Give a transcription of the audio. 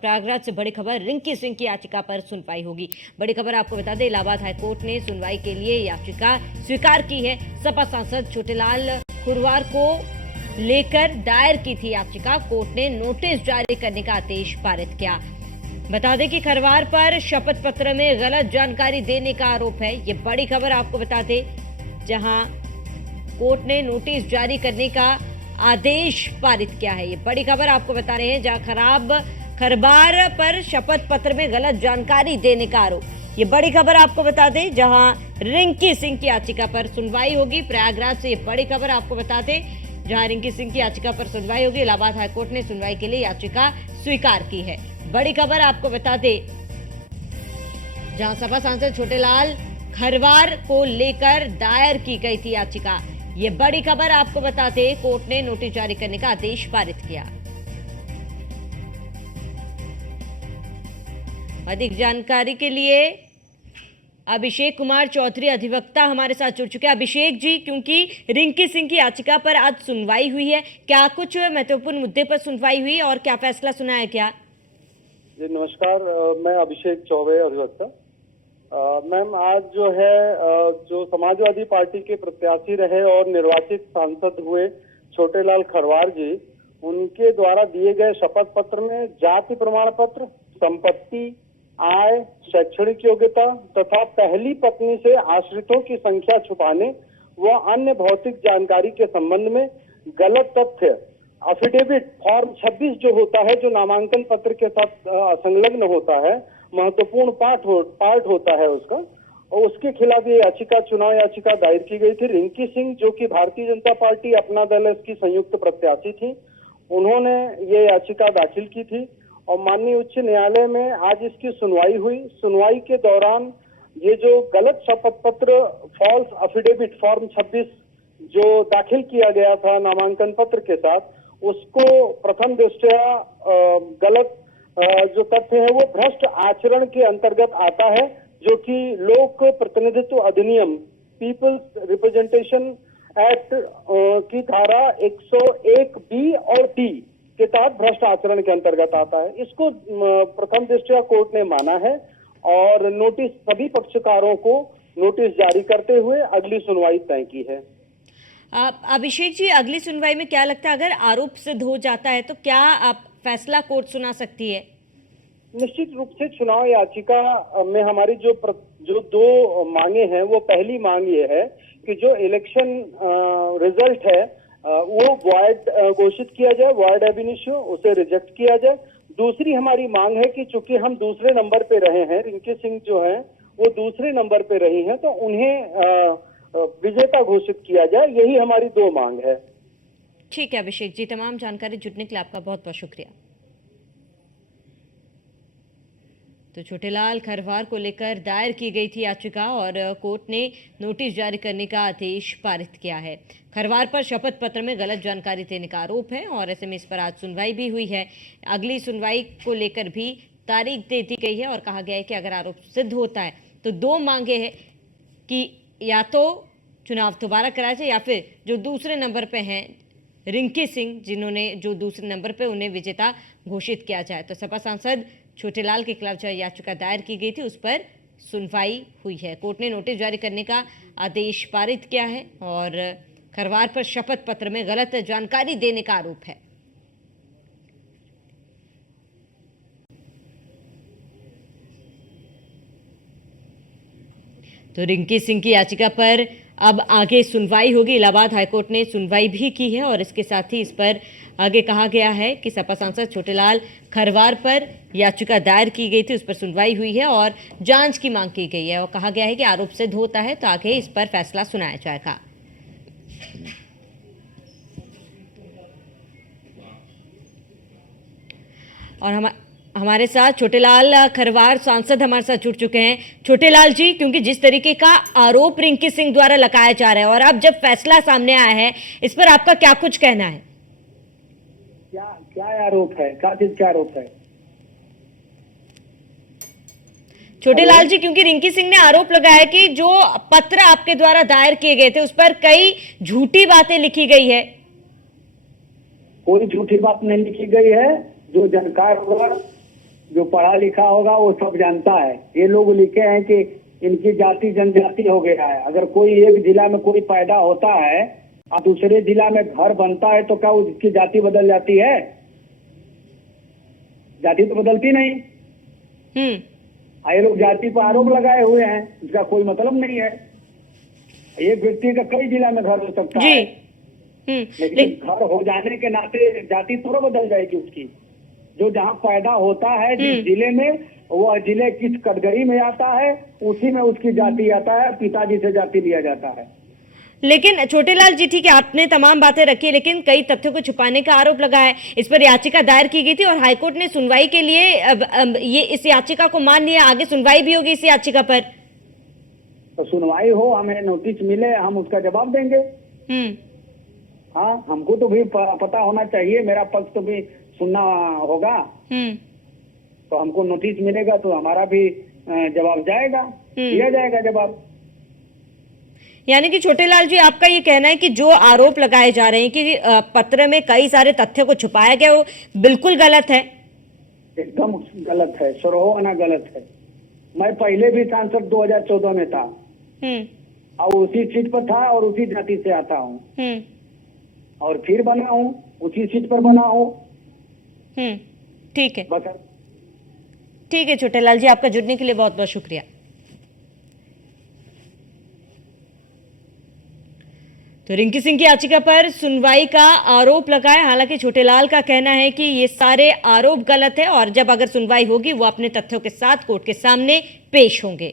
प्रयागराज से बड़ी खबर, रिंकी सिंह की याचिका पर सुनवाई होगी। बड़ी खबर आपको बता दें, इलाहाबाद हाईकोर्ट ने सुनवाई के लिए याचिका स्वीकार की है। सपा सांसद छोटेलाल खुरवार को लेकर दायर की थी याचिका, कोर्ट ने नोटिस जारी करने का आदेश पारित किया। बता दें कि खरवार पर शपथ पत्र में गलत जानकारी देने का आरोप है। ये बड़ी खबर आपको बता दें, जहां कोर्ट ने नोटिस जारी करने का आदेश पारित किया है। ये बड़ी खबर आपको बता रहे हैं, जहां खरवार पर शपथ पत्र में गलत जानकारी देने का आरोप। ये बड़ी खबर आपको बता दें, जहां रिंकी सिंह की याचिका पर सुनवाई होगी। प्रयागराज से ये बड़ी खबर आपको बता दें, जहां रिंकी सिंह की याचिका पर सुनवाई होगी। इलाहाबाद हाईकोर्ट ने सुनवाई के लिए याचिका स्वीकार की है। बड़ी खबर आपको बता दें, जहां सपा सांसद छोटेलाल खरवार को लेकर दायर की गई थी याचिका। ये बड़ी खबर आपको बता दें, कोर्ट ने नोटिस जारी करने का आदेश पारित किया। अधिक जानकारी के लिए अभिषेक कुमार चौधरी अधिवक्ता हमारे साथ जुड़ चुके हैं। अभिषेक जी, क्योंकि रिंकी सिंह की याचिका पर आज सुनवाई हुई है, क्या कुछ महत्वपूर्ण मुद्दे पर सुनवाई हुई और क्या फैसला सुना है? क्या जी नमस्कार, मैं अभिषेक चौबे अधिवक्ता। मैम, आज जो है जो समाजवादी पार्टी के प्रत्याशी रहे और निर्वाचित सांसद हुए छोटेलाल खरवार जी, उनके द्वारा दिए गए शपथ पत्र में जाति प्रमाण पत्र, संपत्ति, आय, शैक्षणिक योग्यता तथा पहली पत्नी से आश्रितों की संख्या छुपाने व अन्य भौतिक जानकारी के संबंध में गलत तथ्य अफिडेविट फॉर्म 26 जो होता है, जो नामांकन पत्र के साथ संलग्न होता है, महत्वपूर्ण पार्ट होता है उसका, और उसके खिलाफ ये याचिका, चुनाव याचिका दायर की गई थी। रिंकी सिंह, जो कि भारतीय जनता पार्टी अपना दल की संयुक्त प्रत्याशी थी, उन्होंने ये याचिका दाखिल की थी और माननीय उच्च न्यायालय में आज इसकी सुनवाई हुई। सुनवाई के दौरान ये जो गलत शपथ पत्र, फॉल्स अफिडेविट फॉर्म 26 जो दाखिल किया गया था नामांकन पत्र के साथ, उसको प्रथम दृष्टया गलत जो तथ्य है वो भ्रष्ट आचरण के अंतर्गत आता है, जो कि लोक प्रतिनिधित्व अधिनियम, पीपल्स रिप्रेजेंटेशन एक्ट की धारा 101 बी और डी के तहत भ्रष्ट आचरण के अंतर्गत आता है। इसको प्रथम दृष्टया कोर्ट ने माना है और नोटिस, सभी पक्षकारों को नोटिस जारी करते हुए अगली सुनवाई तय की है। अभिषेक जी, अगली सुनवाई में क्या लगता है, अगर आरोप सिद्ध हो जाता है तो क्या आप फैसला कोर्ट सुना सकती है? निश्चित रूप से चुनाव याचिका में हमारी जो दो मांगे हैं, वो पहली मांग ये है कि जो इलेक्शन रिजल्ट है वो वॉइड घोषित किया जाए, वॉइड एब इनिशियो, उसे रिजेक्ट किया जाए। दूसरी हमारी मांग है कि चूंकि हम दूसरे नंबर पे रहे हैं, रिंकी सिंह जो है वो दूसरे नंबर पे रही हैं, तो उन्हें विजेता घोषित किया जाए। यही हमारी दो मांग है। ठीक है अभिषेक जी, तमाम जानकारी जुटने के लिए आपका बहुत बहुत शुक्रिया। तो छोटेलाल खरवार को लेकर दायर की गई थी याचिका और कोर्ट ने नोटिस जारी करने का आदेश पारित किया है। खरवार पर शपथ पत्र में गलत जानकारी देने का आरोप है और ऐसे में इस पर आज सुनवाई भी हुई है। अगली सुनवाई को लेकर भी तारीख दे दी गई है और कहा गया है कि अगर आरोप सिद्ध होता है तो दो मांगे हैं कि या तो चुनाव दोबारा कराया जाए या फिर जो दूसरे नंबर पे हैं रिंकी सिंह, जिन्होंने जो दूसरे नंबर पे, उन्हें विजेता घोषित किया जाए। तो सपा सांसद छोटेलाल के खिलाफ जो याचिका दायर की गई थी उस पर सुनवाई हुई है। कोर्ट ने नोटिस जारी करने का आदेश पारित किया है और खरवार पर शपथ पत्र में गलत जानकारी देने का आरोप है। तो रिंकी सिंह की याचिका पर अब आगे सुनवाई होगी। इलाहाबाद हाईकोर्ट ने सुनवाई भी की है और इसके साथ ही इस पर आगे कहा गया है कि सपा सांसद छोटेलाल खरवार पर याचिका दायर की गई थी, उस पर सुनवाई हुई है और जांच की मांग की गई है और कहा गया है कि आरोप सिद्ध होता है तो आगे इस पर फैसला सुनाया जाएगा। और हमारे साथ छोटेलाल खरवार सांसद हमारे साथ जुड़ चुके हैं। छोटेलाल जी, क्योंकि जिस तरीके का आरोप रिंकी सिंह द्वारा लगाया जा रहा है और अब जब फैसला सामने आया है, इस पर आपका क्या कुछ कहना है? क्या आरोप है? क्या चीज का आरोप है छोटेलाल जी? क्योंकि रिंकी सिंह ने आरोप लगाया कि जो पत्र आपके द्वारा दायर किए गए थे उस पर कई झूठी बातें लिखी गई है। कोई झूठी बात नहीं लिखी गई है। जो जानकार होगा जो पढ़ा लिखा होगा वो सब जानता है। ये लोग लिखे हैं कि इनकी जाति जनजाति हो गया है। अगर कोई एक जिला में कोई पैदा होता है और दूसरे जिला में घर बनता है तो क्या उसकी जाति बदल जाती है? जाति तो बदलती नहीं। ये लोग जाति पर आरोप लगाए हुए हैं, इसका कोई मतलब नहीं है। एक व्यक्ति का कई जिला में घर हो सकता है, लेकिन घर हो जाने के नाते जाति थोड़ा बदल जाएगी उसकी। जो जहाँ पैदा होता है जिस जिले में, वो जिले किस कैटेगरी में आता है, उसी में उसकी जाति आता है, पिताजी से जाति लिया जाता है। लेकिन छोटेलाल जी, ठीक है, आपने तमाम बातें रखी, लेकिन कई तथ्यों को छुपाने का आरोप लगा है। इस पर याचिका दायर की गई थी और हाईकोर्ट ने सुनवाई के लिए ये इस याचिका को मान लिया। आगे सुनवाई भी होगी इस याचिका पर। तो सुनवाई हो, हमें नोटिस मिले, हम उसका जवाब देंगे। हाँ, हमको तो भी पता होना चाहिए, मेरा पक्ष तो भी सुनना होगा। तो हमको नोटिस मिलेगा तो हमारा भी जवाब जाएगा, दिया जाएगा जवाब। यानी कि छोटेलाल जी, आपका ये कहना है कि जो आरोप लगाए जा रहे हैं कि पत्र में कई सारे तथ्यों को छुपाया गया, वो बिल्कुल गलत है। एकदम गलत है, सरोहना गलत है। मैं पहले भी सांसद 2014 में था और उसी सीट पर था और उसी जाति से आता हूँ और फिर बना हूँ, उसी सीट पर बना हूँ। ठीक है, बस। ठीक है छोटेलाल जी, आपका जुड़ने के लिए बहुत बहुत शुक्रिया। तो रिंकी सिंह की याचिका पर सुनवाई का आरोप लगाए। हालांकि छोटेलाल का कहना है कि ये सारे आरोप गलत है और जब अगर सुनवाई होगी वो अपने तथ्यों के साथ कोर्ट के सामने पेश होंगे।